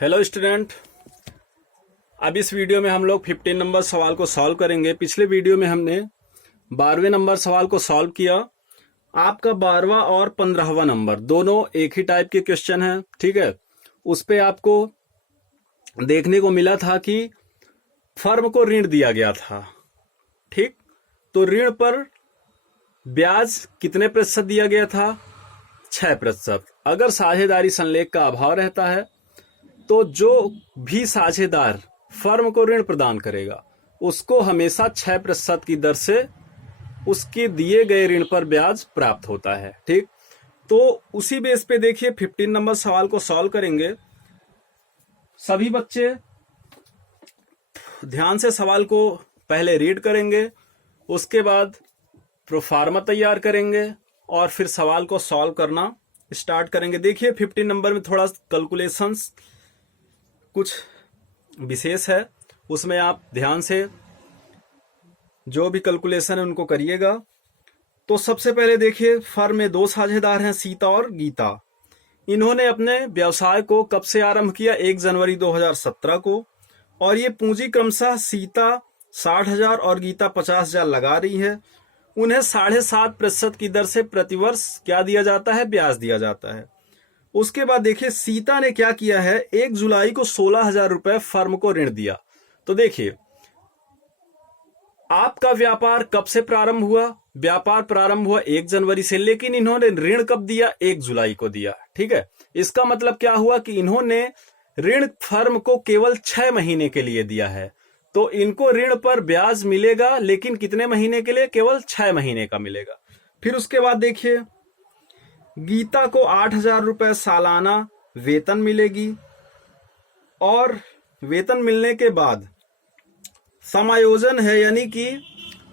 Hello student. अब इस video में हम लोग 15 नंबर सवाल को सॉल्व करेंगे। पिछले वीडियो में हमने 12वें नंबर सवाल को सॉल्व किया। आपका 12वां और 15वां नंबर दोनों एक ही टाइप के क्वेश्चन हैं, ठीक है। उस पे आपको देखने को मिला था कि फर्म को ऋण दिया गया था, ठीक। तो ऋण पर ब्याज कितने प्रतिशत दिया गया था? 6%। अगर साझेदारी संलेख का अभाव रहता है तो जो भी साझेदार फर्म को ऋण प्रदान करेगा उसको हमेशा 6% की दर से उसके दिए गए ऋण पर ब्याज प्राप्त होता है, ठीक। तो उसी बेस पे देखिए 15 नंबर सवाल को सॉल्व करेंगे। सभी बच्चे ध्यान से सवाल को पहले रीड करेंगे, उसके बाद प्रोफार्मा तैयार करेंगे और फिर सवाल को सॉल्व करना स्टार्ट करेंगे। देखिए 15 नंबर में थोड़ा कैलकुलेशंस कुछ विशेष है, उसमें आप ध्यान से जो भी कैलकुलेशन है उनको करिएगा। तो सबसे पहले देखिए फर्म में दो साझेदार हैं, सीता और गीता। इन्होंने अपने व्यवसाय को कब से आरंभ किया? 1 जनवरी 2017 को। और ये पूंजी क्रमशः सीता 60,000 और गीता 50,000 लगा रही है। उन्हें 7.5% की दर से प्रतिवर्ष क्या दिया जाता है? ब्याज दिया जाता है। उसके बाद देखिए सीता ने क्या किया है, 1 जुलाई को 16,000 रुपए फर्म को ऋण दिया। तो देखिए आपका व्यापार कब से प्रारंभ हुआ? व्यापार प्रारंभ हुआ 1 जनवरी से, लेकिन इन्होंने ऋण कब दिया? 1 जुलाई को दिया, ठीक है। इसका मतलब क्या हुआ कि इन्होंने ऋण फर्म को केवल 6 महीने के लिए दिया है। तो इनको ऋण पर ब्याज मिलेगा, लेकिन कितने महीने के लिए? केवल 6 महीने का मिलेगा। फिर उसके बाद देखिए गीता को 8,000 रुपए सालाना वेतन मिलेगी और वेतन मिलने के बाद समायोजन है, यानी कि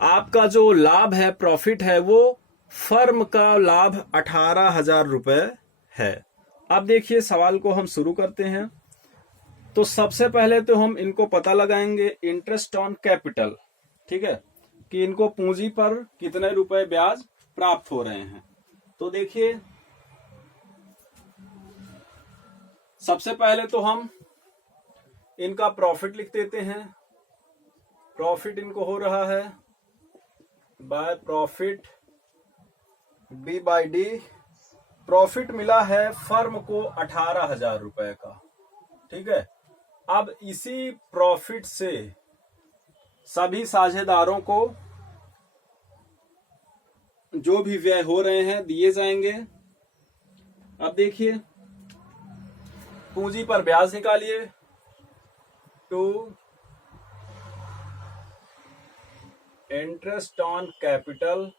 आपका जो लाभ है, प्रॉफिट है, वो फर्म का लाभ 18,000 रुपए है। अब देखिए सवाल को हम शुरू करते हैं। तो सबसे पहले तो हम इनको पता लगाएंगे इंटरेस्ट ऑन कैपिटल, ठीक है, कि इनको पूंजी पर कितने रुपए ब्याज प्राप्त हो रहे हैं। तो देखिए सबसे पहले तो हम इनका प्रॉफिट लिख देते हैं। प्रॉफिट इनको हो रहा है by profit B by D. Profit मिला है फर्म को 18,000 रुपए का, ठीक है। अब इसी प्रॉफिट से सभी साझेदारों को जो भी व्यय हो रहे हैं दिए जाएंगे। अब देखिए पूंजी पर ब्याज निकालिए। टू इंटरेस्ट ऑन कैपिटल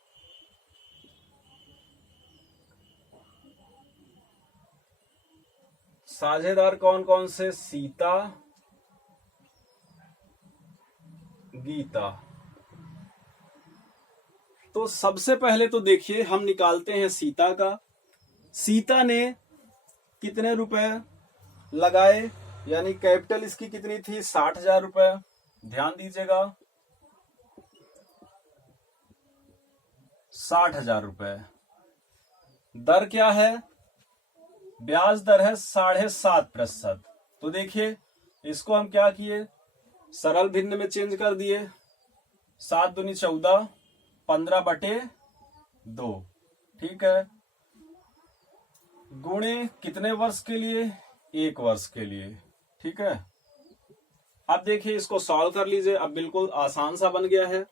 साझेदार कौन कौन से? सीता, गीता। तो सबसे पहले तो देखिए हम निकालते हैं सीता का। सीता ने कितने रुपए लगाए, यानी कैपिटल इसकी कितनी थी? 60,000 रुपए। ध्यान दीजिएगा 60,000 रुपए। दर क्या है? ब्याज दर है 7.5%। तो देखिए इसको हम क्या किए, सरल भिन्न में चेंज कर दिए। 7 दूनी 14, 15/2, ठीक है। गुणे कितने वर्ष के लिए? 1 वर्ष के लिए, ठीक है। अब देखिए इसको सॉल्व कर लीजिए। अब बिल्कुल आसान सा बन गया है।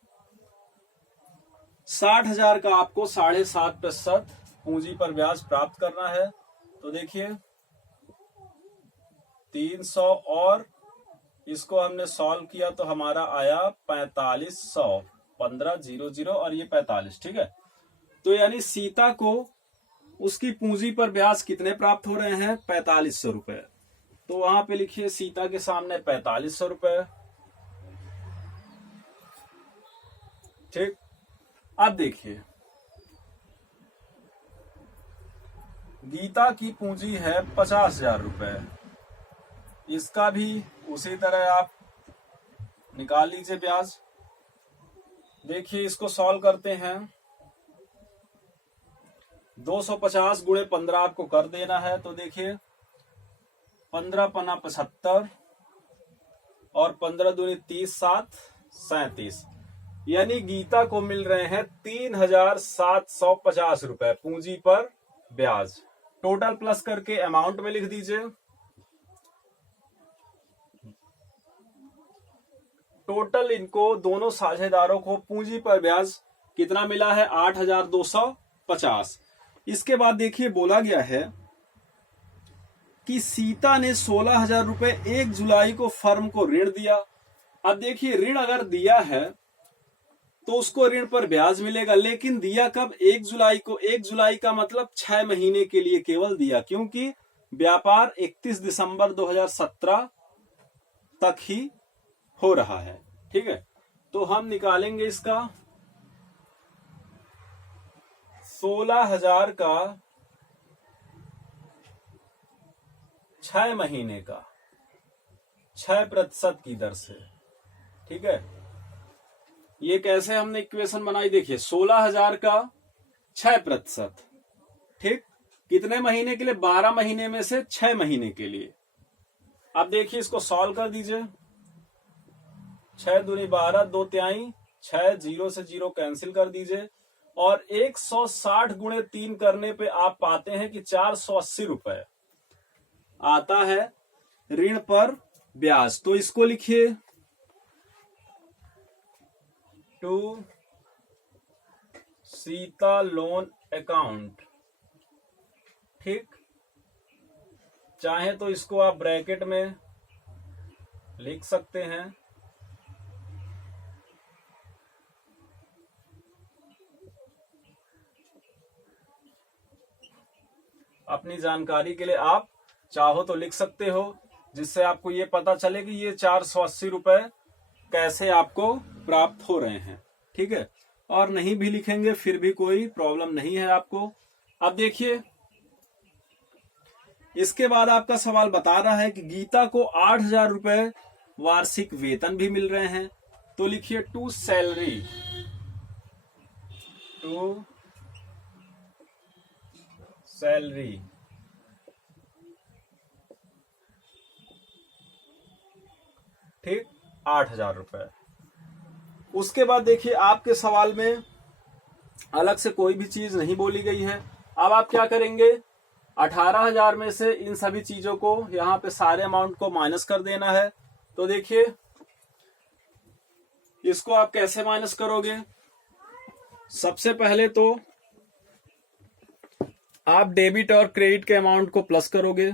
60,000 का आपको 7.5% पूंजी पर ब्याज प्राप्त करना है। तो देखिए 300 और इसको हमने सॉल्व किया तो हमारा आया 4500, 1500 और ये 45, ठीक है। तो यानी सीता को उसकी पूंजी पर ब्याज कितने प्राप्त हो रहे हैं? 4500 रुपए। तो वहां पे लिखिए सीता के सामने 4500 रुपए, ठीक। अब देखिए गीता की पूंजी है 50,000 रुपए। इसका भी उसी तरह आप निकाल लीजिए ब्याज। देखिए इसको सॉल्व करते हैं। 250 गुणे 15 आपको कर देना है। तो देखिए 15 पना 75 और 15 दूनी 30, 7 37, यानी गीता को मिल रहे हैं 3750 रुपए पूंजी पर ब्याज। टोटल प्लस करके अमाउंट में लिख दीजिए। टोटल इनको दोनों साझेदारों को पूंजी पर ब्याज कितना मिला है? 8250। इसके बाद देखिए बोला गया है कि सीता ने 16,000 रुपए 1 जुलाई को फर्म को ऋण दिया। अब देखिए ऋण अगर दिया है तो उसको ऋण पर ब्याज मिलेगा, लेकिन दिया कब? 1 जुलाई को। 1 जुलाई का मतलब 6 महीने के लिए केवल दिया, क्योंकि व्यापार 31 दिसंबर 2017 तक ही हो रहा है। ठीक है, तो हम निकालेंगे इसका 16,000 का 6 महीने का 6% की दर से। ठीक है, ये कैसे हमने इक्वेशन बनाई? देखिए 16,000 का 6%। ठीक, कितने महीने के लिए? 12 महीने में से 6 महीने के लिए। अब देखिए इसको सॉल्व कर दीजिए। 6 दूनी 12, 2 तिहाई 6, 0 से 0 कैंसिल कर दीजिए और 160 गुणे 3 करने पे आप पाते हैं कि 480 रुपए आता है ऋण पर ब्याज। तो इसको लिखिए टू सीता लोन अकाउंट। ठीक, चाहे तो इसको आप ब्रैकेट में लिख सकते हैं। अपनी जानकारी के लिए आप चाहो तो लिख सकते हो, जिससे आपको ये पता चले कि ये 480 रुपए कैसे आपको प्राप्त हो रहे हैं। ठीक है, और नहीं भी लिखेंगे फिर भी कोई प्रॉब्लम नहीं है आपको। अब देखिए इसके बाद आपका सवाल बता रहा है कि गीता को 8,000 रुपए वार्षिक वेतन भी मिल रहे हैं। तो लिखिए टू सैलरी, टू सैलरी। ठीक, 8,000 रुपए। उसके बाद देखिए आपके सवाल में अलग से कोई भी चीज नहीं बोली गई है। अब आप क्या करेंगे? 18,000 में से इन सभी चीजों को यहां पे सारे अमाउंट को माइनस कर देना है। तो देखिए इसको आप कैसे माइनस करोगे? सबसे पहले तो आप डेबिट और क्रेडिट के अमाउंट को प्लस करोगे।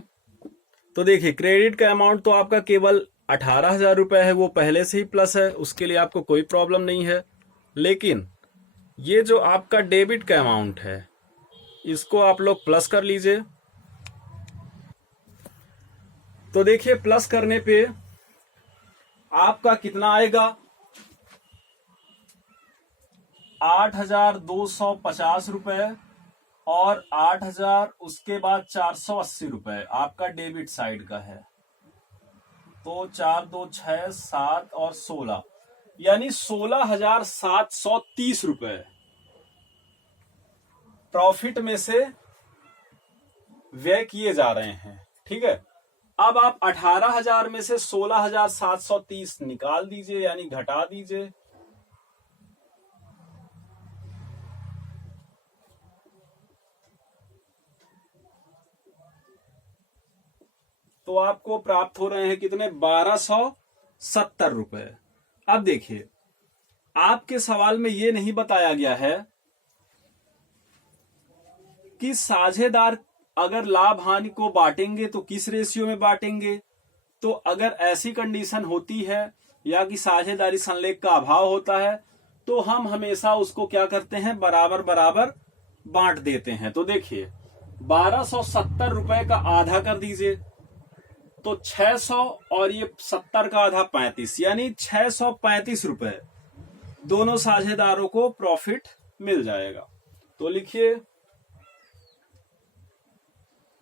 तो देखिए क्रेडिट का अमाउंट तो आपका केवल 18,000 रुपए है, वो पहले से ही प्लस है, उसके लिए आपको कोई प्रॉब्लम नहीं है। लेकिन ये जो आपका डेबिट का अमाउंट है इसको आप लोग प्लस कर लीजिए। तो देखिए प्लस करने पे आपका कितना आएगा? 8,250 रुपए और 8,000 उसके बाद 480 रुपए आपका डेबिट साइड का है। तो 4, 2, 6, 7 और 16, यानी 16,730 रुपए प्रॉफिट में से व्यय किए जा रहे हैं। ठीक है, अब आप 18,000 में से 16,730 निकाल दीजिए, यानी घटा दीजिए। तो आपको प्राप्त हो रहे हैं कितने? 1,270 रुपए। अब देखिए आपके सवाल में यह नहीं बताया गया है कि साझेदार अगर लाभ हानि को बांटेंगे तो किस रेशियो में बांटेंगे। तो अगर ऐसी कंडीशन होती है या कि साझेदारी संलेख का अभाव होता है तो हम हमेशा उसको क्या करते हैं? बराबर बराबर बांट देते हैं। तो देखिए 1,270 रुपए का आधा कर दीजिए, तो 600 और ये 70 का आधा 35, यानी 635 रुपए दोनों साझेदारों को प्रॉफिट मिल जाएगा। तो लिखिए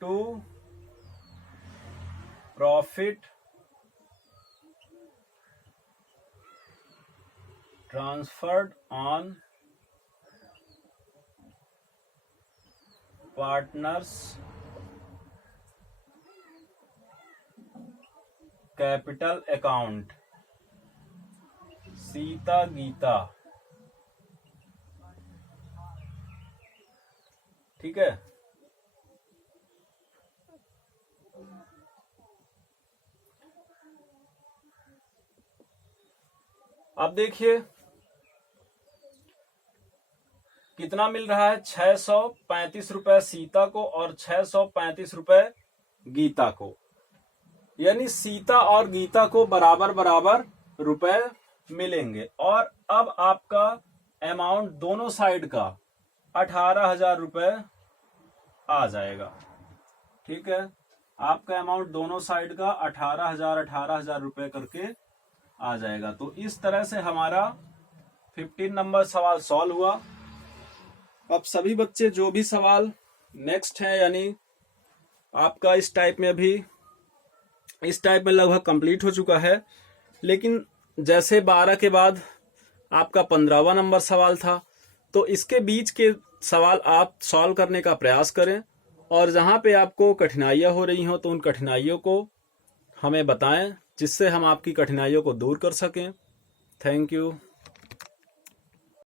to profit transferred on partners capital account, Sita Gita, ठीक है। अब देखिए कितना मिल रहा है, 635 रुपए सीता को और 635 रुपए गीता को, यानी सीता और गीता को बराबर बराबर रुपए मिलेंगे। और अब आपका अमाउंट दोनों साइड का 18,000 रुपए आ जाएगा, ठीक है। आपका अमाउंट दोनों साइड का 18,000 रुपए करके आ जाएगा। तो इस तरह से हमारा 15 नंबर सवाल सॉल्व हुआ। अब सभी बच्चे जो भी सवाल नेक्स्ट है, यानी आपका इस टाइप में लगभग कंप्लीट हो चुका है, लेकिन जैसे 12 के बाद आपका 15वां नंबर सवाल था, तो इसके बीच के सवाल आप सॉल्व करने का प्रयास करें, और जहां पे आपको कठिनाइयां हो रही हो तो उन कठिनाइयों को हमें बताएं, जिससे हम आपकी कठिनाइयों को दूर कर सकें। Thank you.